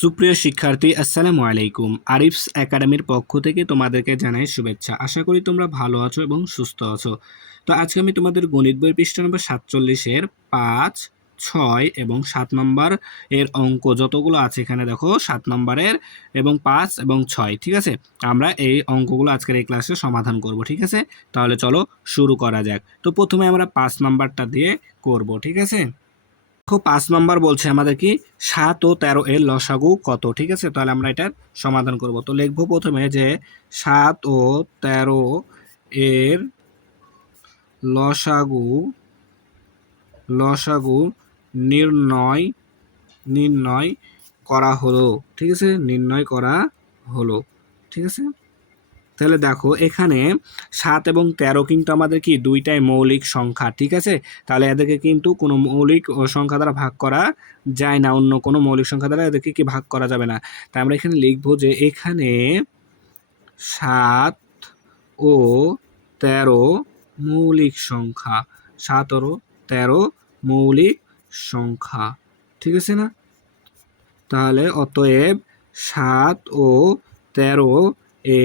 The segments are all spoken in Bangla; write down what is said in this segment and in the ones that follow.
সুপ্রিয় শিক্ষার্থী, আসসালামু আলাইকুম। আরিফস একাডেমির পক্ষ থেকে তোমাদেরকে জানাই শুভেচ্ছা। আশা করি তোমরা ভালো আছো এবং সুস্থ আছো। তো আজকে আমি তোমাদের গণিত বই পৃষ্ঠা নম্বর 47-এর 5, 6 এবং 7 নম্বর এর অঙ্ক যতগুলো আছে এখানে দেখো 7 নম্বরের এবং 5 এবং 6, ঠিক আছে। আমরা এই অঙ্কগুলো আজকের এই ক্লাসে সমাধান করব, ঠিক আছে। তাহলে চলো শুরু করা যাক। তো প্রথমে আমরা 5 নাম্বারটা দিয়ে করব, ঠিক আছে। দেখো 5 নাম্বার বলছে আমাদের কি 7 ও 13 এর লসাগু কত, ঠিক আছে। তাহলে আমরা এটার সমাধান করব। তো লিখবো প্রথমে যে 7 ও 13 এর লসাগু লসাগু নির্ণয় নির্ণয় করা হলো, ঠিক আছে। নির্ণয় করা হলো, ঠিক আছে। তাহলে দেখো এখানে 7 এবং 13 কিন্তু আমাদের কি দুইটাই মৌলিক সংখ্যা, ঠিক আছে। তাহলে এদেরকে কিন্তু কোনো মৌলিক সংখ্যা দ্বারা ভাগ করা যায় না, অন্য কোনো মৌলিক সংখ্যা দ্বারা এদেরকে কি ভাগ করা যাবে না। তাই আমরা এখানে লিখবো যে এখানে 7 ও 13 মৌলিক সংখ্যা, 7 ও 13 মৌলিক সংখ্যা, ঠিক আছে না। তাহলে অতএব 7 ও 13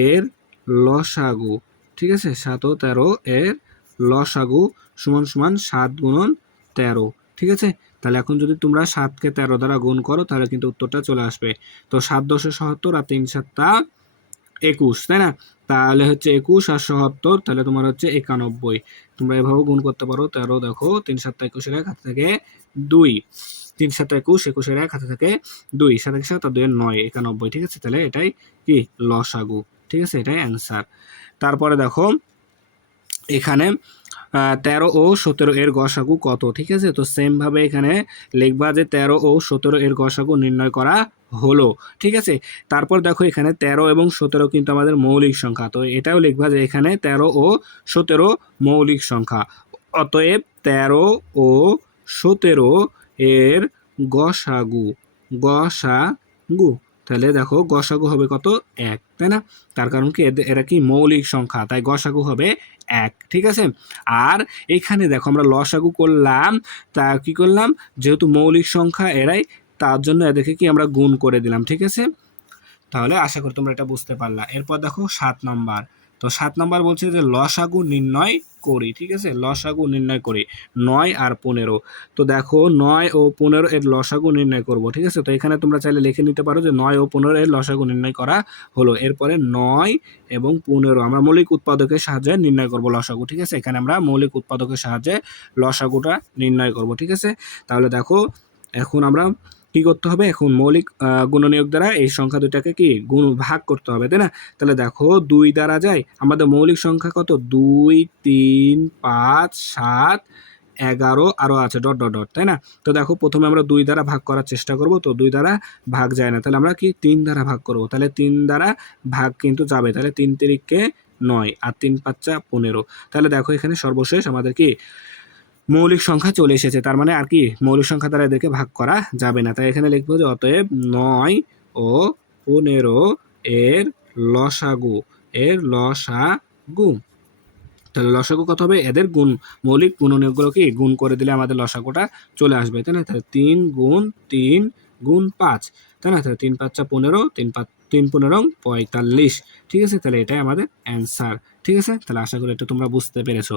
এর লসাগু, ঠিক আছে। 7 ও 13 এর লসাগু সমান সমান 7 গুণন 13, ঠিক আছে। তাহলে এখন যদি তোমরা 7কে 13 দ্বারা গুণ করো তাহলে কিন্তু উত্তরটা চলে আসবে। তো 7 10 77 আর 3 7 21, তাই না। তাহলে হচ্ছে 21 আর 77, তাহলে তোমার হচ্ছে 91। তোমরা এভাবে গুণ করতে পারো। 13 দেখো 3 7 21 এর হাতে থেকে 2, 3 7 21, 21 এর হাতে থেকে 2, 7 7 আর 2 9, 91, ঠিক আছে। তাহলে এটাই কি লসাগু, ঠিক আছে, এটাই অ্যান্সার। তারপরে দেখো এখানে 13 ও 17 এর গসাগু কত, ঠিক আছে। তো সেম ভাবে এখানে লিখবা যে 13 ও 17 এর গসাগু নির্ণয় করা হলো, ঠিক আছে। তারপর দেখো এখানে 13 এবং 17 কিন্তু আমাদের মৌলিক সংখ্যা, তো এটাও লিখবা যে এখানে 13 ও 17 মৌলিক সংখ্যা। অতএব 13 ও 17 এর গসাগু গসাগু তাহলে দেখো গসাগু হবে কত, 1, তাই না। তার কারণ কি এরা কি মৌলিক সংখ্যা, তাই গসাগু হবে 1, ঠিক আছে। আর এখানে দেখো আমরা লসাগু করলাম, তা কি করলাম, যেহেতু মৌলিক সংখ্যা এরাই, তার জন্য এদেরকে কি আমরা গুণ করে দিলাম, ঠিক আছে। তাহলে আশা করি তোমরা এটা বুঝতে পারলা। এরপর দেখো 7 নাম্বার। তো 7 নাম্বার বলছে যে লসাগু নির্ণয় করি, ঠিক আছে। লসাগু নির্ণয় করি 9 আর 15। তো দেখো 9 ও 15 এর লসাগু নির্ণয় করব, ঠিক আছে। তো এখানে তোমরা চাইলে লিখে নিতে পারো যে 9 ও 15 এর লসাগু নির্ণয় করা হলো। এরপরে 9 এবং 15 আমরা মৌলিক উৎপাদকের সাহায্যে নির্ণয় করব লসাগু, ঠিক আছে। এখানে আমরা মৌলিক উৎপাদকের সাহায্যে লসাগুটা নির্ণয় করব, ঠিক আছে। তাহলে দেখো এখন আমরা কি করতে হবে, এখন মৌলিক গুণনীয়ক দ্বারা এই সংখ্যা দুটাকে কি গুণ ভাগ করতে হবে, তাই না। তাহলে দেখো 2 দ্বারা যায়, আমাদের মৌলিক সংখ্যা কত, 2 3 5 7 11 আরো আছে ডট ডট ডট, তাই না। তো দেখো প্রথমে আমরা 2 দ্বারা ভাগ করার চেষ্টা করব, তো 2 দ্বারা ভাগ যায় না, তাহলে আমরা কি 3 দ্বারা ভাগ করব। তাহলে 3 দ্বারা ভাগ কিন্তু যাবে, তাহলে 3 তিরিকে 9 আর 3 5 15। তাহলে দেখো এখানে সর্বশেষ আমাদের কি মৌলিক সংখ্যা চলে এসেছে, তার মানে আর কি মৌলিক সংখ্যা দ্বারা এদেরকে ভাগ করা যাবে না। তাই এখানে লিখবো যে অতএব 9 ও 15 এর লসাগু লসাগু। তাহলে লসাগু কত হবে, এদের গুণ মৌলিক গুণনীয়কগুলোকে গুণ করে দিলে আমাদের লসাগুটা চলে আসবে, তাই না। তাহলে 3 গুণ 3 গুণ 5, তাই না। তাহলে 3 5 15, 3 15 45, ঠিক আছে। তাহলে এটাই আমাদের অ্যান্সার, ঠিক আছে। তাহলে আশা করি এটা তোমরা বুঝতে পেরেছো।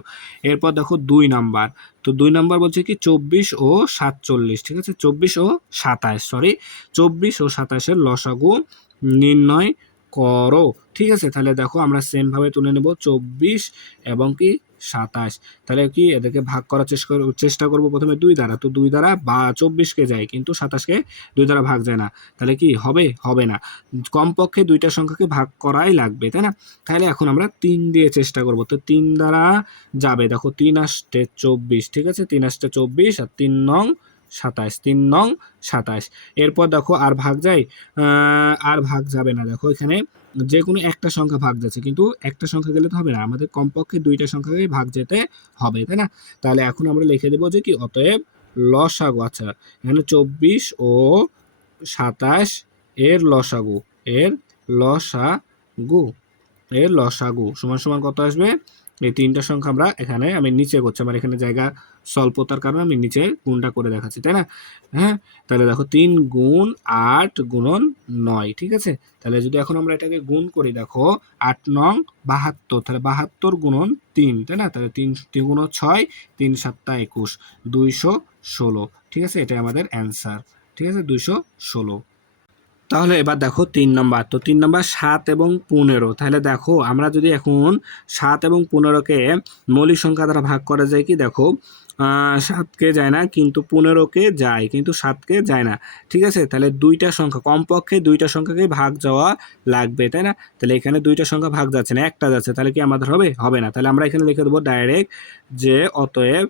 এরপর দেখো 2 নাম্বার। তো 2 নাম্বার বলছে কি 24 ও 47, ঠিক আছে। 24 ও 27, সরি, 24 ও 27 এর লসাগু নির্ণয় করো, ঠিক আছে। তাহলে দেখো আমরা সেম ভাবে তুলে নেব 24 এবং কি 27। তাহলে কি এদেরকে ভাগ করার চেষ্টা করব প্রথমে 2 দ্বারা, তো 2 দ্বারা 24কে যায় কিন্তু 27কে 2 দ্বারা ভাগ যায় না, তাহলে কি হবে, হবে না। কমপক্ষে দুইটা সংখ্যাকে ভাগ করাই লাগবে, তাই না। তাহলে এখন আমরা 3 দিয়ে চেষ্টা করব, তো 3 দ্বারা যাবে, দেখো 3 আসতে 24, ঠিক আছে। 3 আসতে 24 আর 3 নং 27, 3 নং 27। এরপর দেখো আর ভাগ যায়, আর ভাগ যাবে না। দেখো এখানে যে কোনো একটা সংখ্যা ভাগ যাচ্ছে, কিন্তু একটা সংখ্যা গেলে তো হবে না, আমাদের কমপক্ষে দুইটা সংখ্যাকে ভাগ যেতে হবে, তাই না। তাহলে এখন আমরা লিখে দেবো যে কি অতএব লসাগু, আচ্ছা এখানে 24 ও 27 এর লসাগু এর লসাগু সমান সমান কত আসবে, এই তিনটা সংখ্যা আমরা এখানে আমি নিচে করছি, আমার এখানে জায়গা স্বল্পতার কারণে আমি নিচে গুণটা করে দেখাচ্ছি, তাই না? হ্যাঁ, তাহলে দেখো 3 গুণ 8 গুণন 9, ঠিক আছে? তাহলে যদি এখন আমরা এটাকে গুণ করি, দেখো 8 নং 72, তাহলে 72 গুণন 3, তাই না? তাহলে 3 3 গুণ 6, 3 7 21, 216, ঠিক আছে? এটাই আমাদের অ্যান্সার, ঠিক আছে? 216। তাহলে এবার দেখো 3 নম্বর, তো 3 নম্বর 7 এবং 15। তাহলে দেখো আমরা যদি এখন 7 এবং 15কে মৌলিক সংখ্যা দ্বারা ভাগ করা যায়, কি দেখো 7কে যায় না, কিন্তু 15কে যায়, কিন্তু 7কে যায় না, ঠিক আছে? তাহলে দুইটা সংখ্যা, কমপক্ষে দুইটা সংখ্যাকে ভাগ যাওয়া লাগবে, তাই না? তাহলে এখানে দুইটা সংখ্যা ভাগ যাচ্ছে না, একটা যাচ্ছে, তাহলে কি আমাদের হবে? হবে না। তাহলে আমরা এখানে লিখে দেবো ডাইরেক্ট যে অতএব,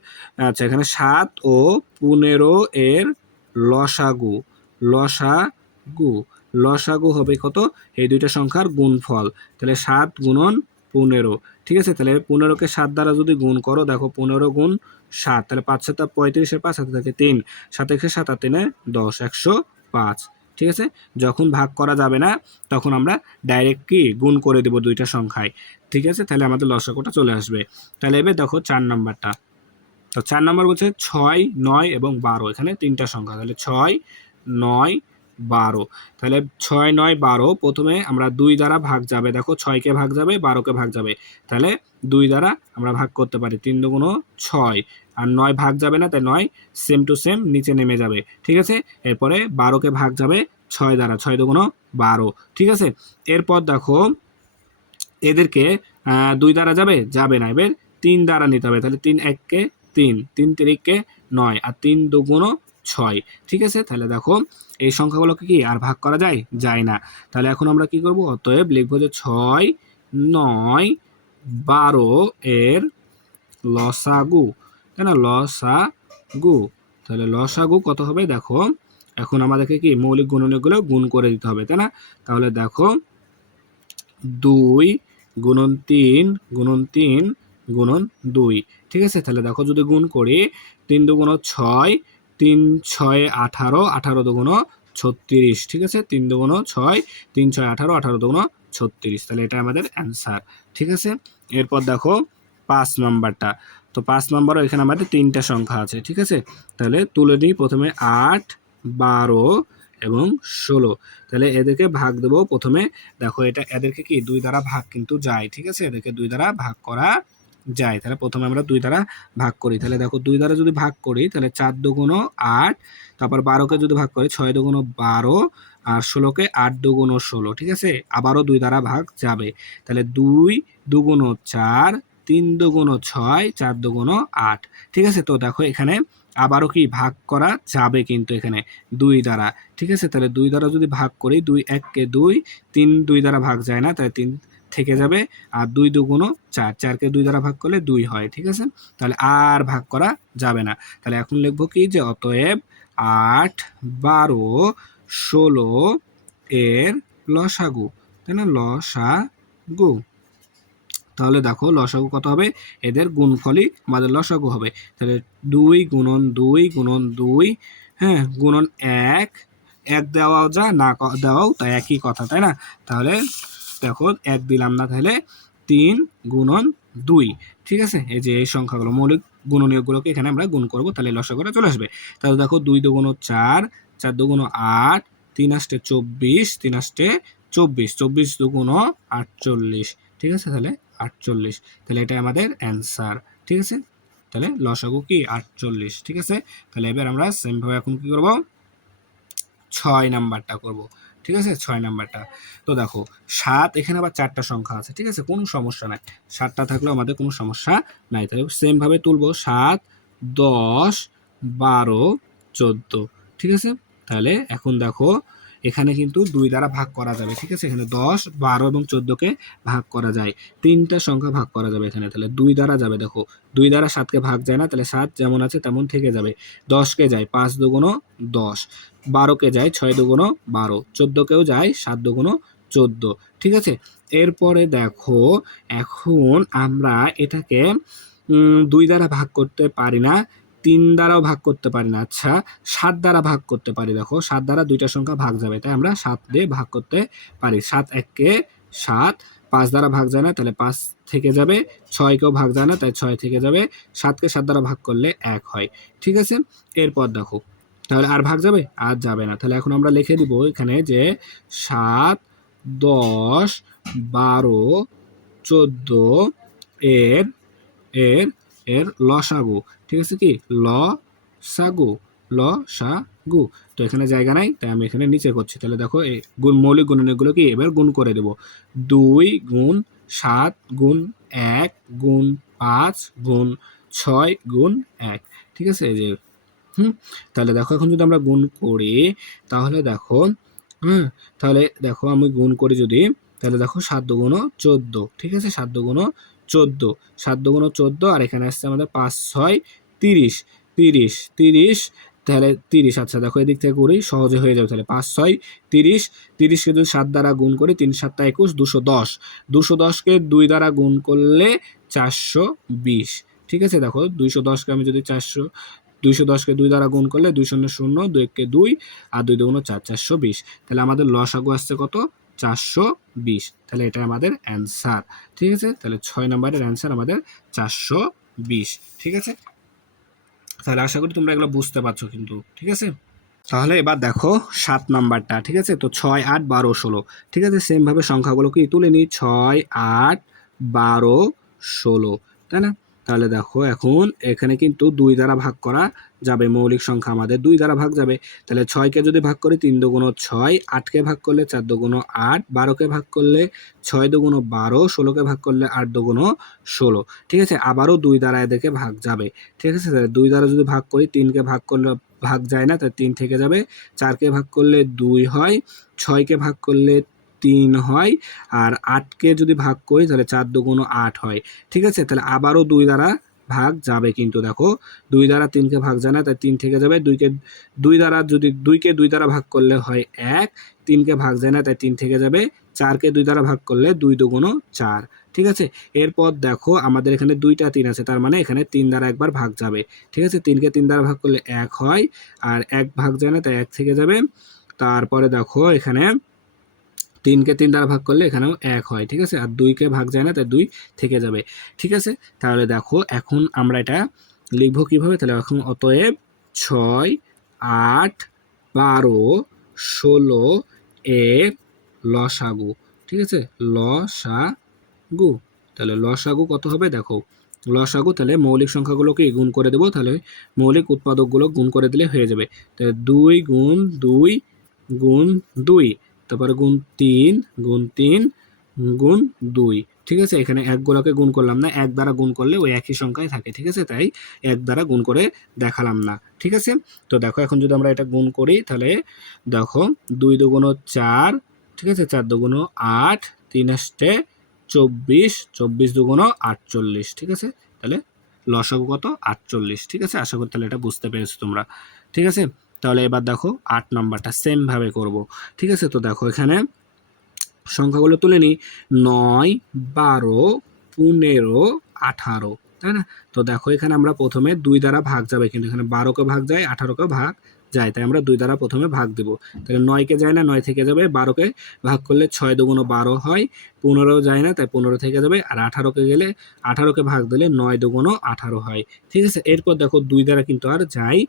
আচ্ছা, এখানে 7 ও 15 এর লসাগু, লসাগু লসাগু হবে কত? এই দুইটা সংখ্যার গুণফল। তাহলে 7 গুণন 15, ঠিক আছে? তাহলে 15কে 7 দ্বারা যদি গুণ করো, দেখো 15 গুণ 7, তাহলে 5 7 35, 5 হাতে থাকে 3, 7 1 7 আর 3 10, 105, ঠিক আছে? যখন ভাগ করা যাবে না তখন আমরা ডাইরেক্ট কি গুণ করে দেব দুইটা সংখ্যায়, ঠিক আছে? তাহলে আমাদের লসাগুটা চলে আসবে। তাহলে এবার দেখো 4 নাম্বারটা, তো 4 নাম্বার বলছে 6 9 এবং 12, এখানে তিনটা সংখ্যা, তাহলে 6 9 12, তাহলে 6 9 12 প্রথমে আমরা 2 দ্বারা ভাগ যাবে, দেখো 6কে ভাগ যাবে, 12কে ভাগ যাবে, তাহলে 2 দ্বারা আমরা ভাগ করতে পারি, 3 2 6, আর 9 ভাগ যাবে না, তাই 9 সেম টু সেম নিচে নেমে যাবে, ঠিক আছে? এরপরে 12কে ভাগ যাবে 6 দ্বারা, 6 2 12, ঠিক আছে? এরপর দেখো এদেরকে 2 দ্বারা যাবে, যাবে না, এবার 3 দ্বারা নিতে হবে, তাহলে 3 1 কে 3, 3 3 কে 9, আর 3 2 6, ঠিক আছে? তাহলে দেখো এই সংখ্যাগুলোকে কি আর ভাগ করা যায়? যায় না। তাহলে এখন আমরা কি করব? অতএব লিখবো যে 6 9 12 এর লসাগু, তাই না? লসাগু, তাহলে লসাগু কত হবে? দেখো এখন আমাদেরকে কি মৌলিক গুণনীয়কগুলো গুণ করে দিতে হবে, তাই না? তাহলে দেখো 2 গুণন 3 গুণন 3 গুণন 2, ঠিক আছে? তাহলে দেখো যদি গুণ করি, 3 2 6, 3 6 18, 18 2 36, ঠিক আছে? 3 2 6, 3 6 18, 18 2 36, তাহলে এটা আমাদের অ্যান্সার, ঠিক আছে? এরপর দেখো 5 নাম্বারটা, তো 5 নম্বরও এখানে আমাদের তিনটা সংখ্যা আছে, ঠিক আছে? তাহলে তুলে নিই প্রথমে 8 12 এবং 16, তাহলে এদেরকে ভাগ দেবো প্রথমে, দেখো এটা এদেরকে কি 2 দ্বারা ভাগ কিন্তু যায়, ঠিক আছে? এদেরকে 2 দ্বারা ভাগ করা যায়, তাহলে প্রথমে আমরা 2 দ্বারা ভাগ করি, তাহলে দেখো 2 দ্বারা যদি ভাগ করি, তাহলে 4 2 8, তারপর 12কে যদি ভাগ করি 6 2 12, আর 16কে 8 2 16, ঠিক আছে? আবারও 2 দ্বারা ভাগ যাবে, তাহলে 2 2 4, 3 2 6, 4 2 8, ঠিক আছে? তো দেখো এখানে আবারও কি ভাগ করা যাবে কিন্তু এখানে 2 দ্বারা, ঠিক আছে? তাহলে 2 দ্বারা যদি ভাগ করি, 2 1 কে 2, 3 2 দ্বারা ভাগ যায় না, তাহলে 3 থেকে যাবে, আর 2 2 4, 4কে 2 দ্বারা ভাগ করলে 2 হয়, ঠিক আছে? তাহলে আর ভাগ করা যাবে না। তাহলে এখন লিখবো কি যে অতএব 8 12 16 এর লসাগু, তাই না? লসাগু, তাহলে দেখো লসাগু কত হবে? এদের গুণফলই আমাদের লসাগু হবে। তাহলে 2 গুণন 2 গুণন 2, হ্যাঁ, গুণন 1, 1 দেওয়াও যা না দেওয়াও তাই একই কথা, তাই না? তাহলে দেখো 1 দিলাম না, তাহলে 3 গুণন 2, ঠিক আছে? এই যে এই সংখ্যাগুলো মৌলিক গুণনীয়কগুলোকে এখানে আমরা গুণ করব, তাহলে লসাগুটা চলে আসবে। তাহলে দেখো 2 2 4, 4 2 8, 3 8 24, 3 8 24, 24 2 48, ঠিক আছে? তাহলে 48, তাহলে এটা আমাদের অ্যান্সার, ঠিক আছে? তাহলে লসাগু কি 48, ঠিক আছে? তাহলে এবার আমরা সেমভাবে এখন কি করব? 6 নাম্বারটা করব, ঠিক আছে? 6 নাম্বারটা, তো দেখো 7, এখানে আবার 4টা সংখ্যা আছে, ঠিক আছে? কোনো সমস্যা নাই, 7টা থাকলেও আমাদের কোনো সমস্যা নাই। তাহলে সেমভাবে তুলবো 7 10 12 14, ঠিক আছে? তাহলে এখন দেখো এখানে কিন্তু 2 দ্বারা ভাগ করা যাবে, ঠিক আছে? এখানে 10 12 এবং 14কে ভাগ করা যায়, তিনটা সংখ্যা ভাগ করা যাবে এখানে, তাহলে 2 দ্বারা যাবে, দেখো 2 দ্বারা 7কে ভাগ যায় না, তাহলে 7 যেমন আছে তেমন থেকে যাবে, 10কে যায় 5 2 10, 12কে যায় 6 2 12, 14কেও যায় 7 2 14, ঠিক আছে? এরপরে দেখো এখন আমরা এটাকে 2 দ্বারা ভাগ করতে পারি না, 3 দ্বারাও ভাগ করতে পারি না, আচ্ছা 7 দ্বারা ভাগ করতে পারি, দেখো 7 দ্বারা দুইটা সংখ্যা ভাগ যাবে, তাই আমরা 7 দিয়ে ভাগ করতে পারি, 7 1 কে 7, 5 দ্বারা ভাগ যায় না, তাহলে 5 থেকে যাবে, 6কেও ভাগ যায় না তাই 6 থেকে যাবে, 7কে 7 দ্বারা ভাগ করলে 1 হয়। ঠিক আছে, এরপর দেখো তাহলে আর ভাগ যাবে, আর যাবে না। তাহলে এখন আমরা লিখে দিব এখানে যে 7, 10, 12, 14 এর এর এর লসাগু। ঠিক আছে, কি লসাগু, লসাগু। তো এখানে জায়গা নাই তাই আমি এখানে নিচে করছি। তাহলে দেখো এই মৌলিক গুণনীয়কগুলো কি এবার গুণ করে দেব। 2 গুণ 7 গুণ 1 গুণ 5 গুণ 6 গুণ 1। ঠিক আছে, এই যে তাহলে দেখো এখন যদি আমরা গুণ করি তাহলে দেখো, তাহলে দেখো আমি গুণ করি যদি, তাহলে দেখো 7 দুগুণ 14। ঠিক আছে, 7 দুগুণ 14, 7 দুগুণ 14, আর এখানে আসছে আমাদের 5 6 30, 30 30, তাহলে 30। আচ্ছা দেখো এদিক থেকে করি, সহজে হয়ে যাবে। তাহলে 5 6 30, 30কে যদি 7 দ্বারা গুণ করি, 3 7 21, 210, 210কে 2 দ্বারা গুণ করলে 420। ঠিক আছে, দেখো 210কে আমি যদি 210কে 2 দ্বারা গুণ করলে 2 0 0, 2 1 2, আর 2 2 4, 420। তাহলে আমাদের লসাগু আসছে কত, 420। তাহলে এটা আমাদের অ্যান্সার। ঠিক আছে, তাহলে 6 নম্বরের অ্যান্সার আমাদের 420। ঠিক আছে, তাহলে আশা করি তোমরা এগুলো বুঝতে পারছো কিন্তু। ঠিক আছে, তাহলে এবার দেখো 7 নাম্বারটা। ঠিক আছে, তো 6 8 12 16। ঠিক আছে, সেমভাবে সংখ্যাগুলোকে তুলে নিই, 6 8 12 16, তাই না? তাহলে দেখো এখন এখানে কিন্তু 2 দ্বারা ভাগ করা যাবে, মৌলিক সংখ্যা আমাদের 2 দ্বারা ভাগ যাবে। তাহলে 6কে যদি ভাগ করি 3 দুগুণ 6, 8কে ভাগ করলে 4 দুগুণ 8, 12কে ভাগ করলে 6 দুগুণ 12, 16কে ভাগ করলে 8 দুগুণ 16। ঠিক আছে, আবারও 2 দ্বারা এদেরকে ভাগ যাবে। ঠিক আছে, তাহলে 2 দ্বারা যদি ভাগ করি, 3কে ভাগ করলে ভাগ যায় না তাই 3 থেকে যাবে, 4কে ভাগ করলে 2 হয়, 6কে ভাগ করলে 3 হয়, আর 8কে যদি ভাগ করি তাহলে 4 দুগুণ 8 হয়। ঠিক আছে, তাহলে আবারও 2 দ্বারা ভাগ যাবে, কিন্তু দেখো 2 দ্বারা 3কে ভাগ যায় না তাই 3 থেকে যাবে, 2কে 2 দ্বারা যদি 2কে 2 দ্বারা ভাগ করলে হয় 1, 3কে ভাগ যায় না তাই 3 থেকে যাবে, 4কে 2 দ্বারা ভাগ করলে 2 দুগুণ 4। ঠিক আছে, এরপর দেখো আমাদের এখানে 2টা 3 আছে, তার মানে এখানে 3 দ্বারা একবার ভাগ যাবে। ঠিক আছে, 3কে 3 দ্বারা ভাগ করলে 1 হয়, আর 1 ভাগ যায় না তাই 1 থেকে যাবে। তারপরে দেখো এখানে 3কে 3 দ্বারা ভাগ করলে এখানেও 1 হয়। ঠিক আছে, আর 2কে ভাগ যায় না তাই 2 থেকে যাবে। ঠিক আছে, তাহলে দেখো এখন আমরা এটা লিখবো কিভাবে, তাহলে এখন অতএব 6 8 12 16 এর লসাগু। ঠিক আছে, লসাগু। তাহলে লসাগু কত হবে দেখো, লসাগু তাহলে মৌলিক সংখ্যাগুলোকে গুণ করে দেবো, তাহলে মৌলিক উৎপাদকগুলো গুণ করে দিলে হয়ে যাবে। তাহলে 2 গুণ 2 গুণ 2, তারপরে গুণ 3 গুণ 3 গুণ 2। ঠিক আছে, এখানে একগুলোকে গুণ করলাম না, 1 দ্বারা গুণ করলে ওই একই সংখ্যায় থাকে। ঠিক আছে, তাই 1 দ্বারা গুণ করে দেখালাম না। ঠিক আছে, তো দেখো এখন যদি আমরা এটা গুণ করি তাহলে দেখো 2 দুগুণ 4, ঠিক আছে, 4 দুগুণ 8, 3 আসতে 24, 24 দুগুণ 48। ঠিক আছে, তাহলে লসাগু কত, 48। ঠিক আছে, আশা করি তাহলে এটা বুঝতে পেরেছো তোমরা। ঠিক আছে, তাহলে এবার দেখো 8 নাম্বারটা সেম ভাবে করব। ঠিক আছে, তো দেখো এখানে সংখ্যাগুলো তুলে নিই, 9 12 15 18, তাই না? তো দেখো এখানে আমরা প্রথমে 2 দ্বারা ভাগ যাবে, কিন্তু এখানে 12কে ভাগ যায়, 18কে ভাগ যায়, তাই আমরা 2 দ্বারা প্রথমে ভাগ দেব। তাহলে 9কে যায় না, 9 থেকে যাবে, 12কে ভাগ করলে 6 দুগুণ 12 হয়, 15 যায় না তাই 15 থেকে যাবে, আর 18কে গেলে 18কে ভাগ দিলে 9 দুগুণ 18 হয়। ঠিক আছে, এরপর দেখো 2 দ্বারা কিন্তু আর যায়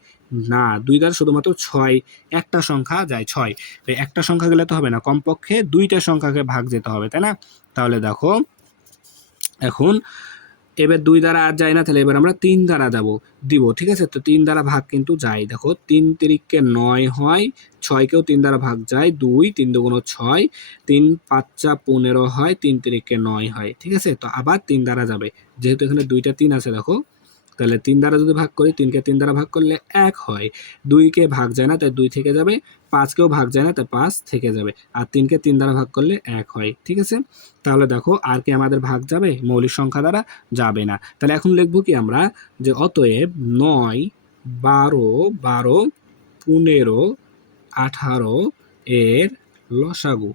না, 2 দ্বারা শুধুমাত্র 6 একটা সংখ্যা যায়, 6। তো একটা সংখ্যা গেলে তো হবে না, কমপক্ষে 2টা সংখ্যাকে ভাগ যেতে হবে, তাই না? তাহলে দেখো এখন এবার 2 দ্বারা আর যায় না, তাহলে এবার আমরা 3 দ্বারা দিব। ঠিক আছে, তো 3 দ্বারা ভাগ কিন্তু যায়, দেখো 3 তিরিককে 9 হয়, 6কেও 3 দ্বারা ভাগ যায়, 2 3 দুগুণ 6, 3 5 15 হয়, 3 তিরিককে 9 হয়। ঠিক আছে, তো আবার 3 দ্বারা যাবে, যেহেতু এখানে 2টা 3 আছে দেখো, তাহলে 3 দ্বারা যদি ভাগ করি, 3কে 3 দ্বারা ভাগ করলে 1 হয়, 2কে ভাগ যায় না তাই 2 থেকে যাবে, 5কেও ভাগ যায় না তাই 5 থেকে যাবে, আর 3কে 3 দ্বারা ভাগ করলে 1 হয়। ঠিক আছে, তাহলে দেখো আর কি আমাদের ভাগ যাবে, মৌলিক সংখ্যা দ্বারা যাবে না। তাহলে এখন লিখবো কি আমরা, যে অতএব 9 12 12 15 18 এর লসাগু,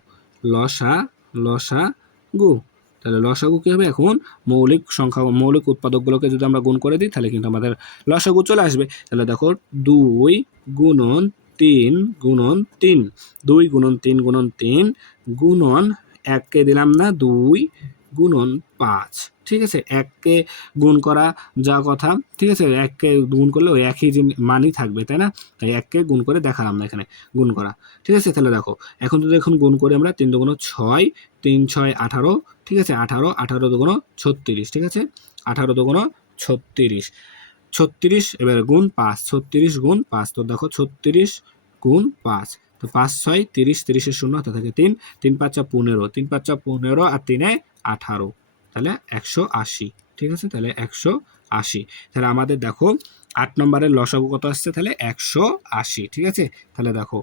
লসাগু। তাহলে লসাগু কি হবে, এখন মৌলিক সংখ্যা মৌলিক উৎপাদকগুলোকে যদি আমরা গুণ করে দিই তাহলে কিন্তু আমাদের লসাগু চলে আসবে। তাহলে দেখো 2 গুণন 3 গুণন 3, 2 গুণন 3 গুণন 3 গুণন 1কে দিলাম না 2 গুণন 5, ঠিক আছে, 1কে গুণ করা যা কথা, ঠিক আছে, 1কে গুণ করলে ওই একই মানই থাকবে, তাই না? তাই 1কে গুণ করে দেখালাম না এখানে গুণ করা, ঠিক আছে। তাহলে দেখো এখন যদি এখন গুণ করি আমরা 3 দুগুণ 6, 3 6 18, ঠিক আছে, 18 18 দুগুণ 36, ঠিক আছে, 18 দুগুণ 36, 36 এবার গুণ 5, 36 গুণ 5, তো দেখো 36 গুণ 5, তো 5 6 30, 30 এর শূন্য হাতে থাকে 3, 3 5 15, 3 5 15 আর 3 18, তাহলে 180, ঠিক আছে, তাহলে 180। তাহলে আমাদের দেখো 8 নম্বরের লসাগু কত আসছে, তাহলে 180, ঠিক আছে। তাহলে দেখো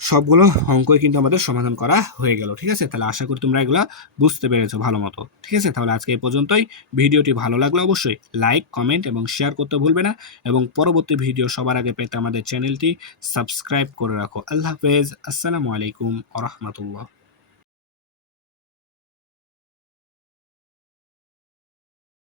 সবগুলো অঙ্কই কিন্তু আমাদের সমাধান করা হয়ে গেল, ঠিক আছে। তাহলে আশা করি তোমরা এগুলা বুঝতে পেরেছো ভালো মতো, ঠিক আছে। তাহলে আজকে এই পর্যন্তই। ভিডিওটি ভালো লাগলে অবশ্যই লাইক কমেন্ট এবং শেয়ার করতে ভুলবে না, এবং পরবর্তী ভিডিও সবার আগে পেতে আমাদের চ্যানেলটি সাবস্ক্রাইব করে রাখো। আল্লাহ হাফেজ, আসসালামু আলাইকুম ওয়া রাহমাতুল্লাহ।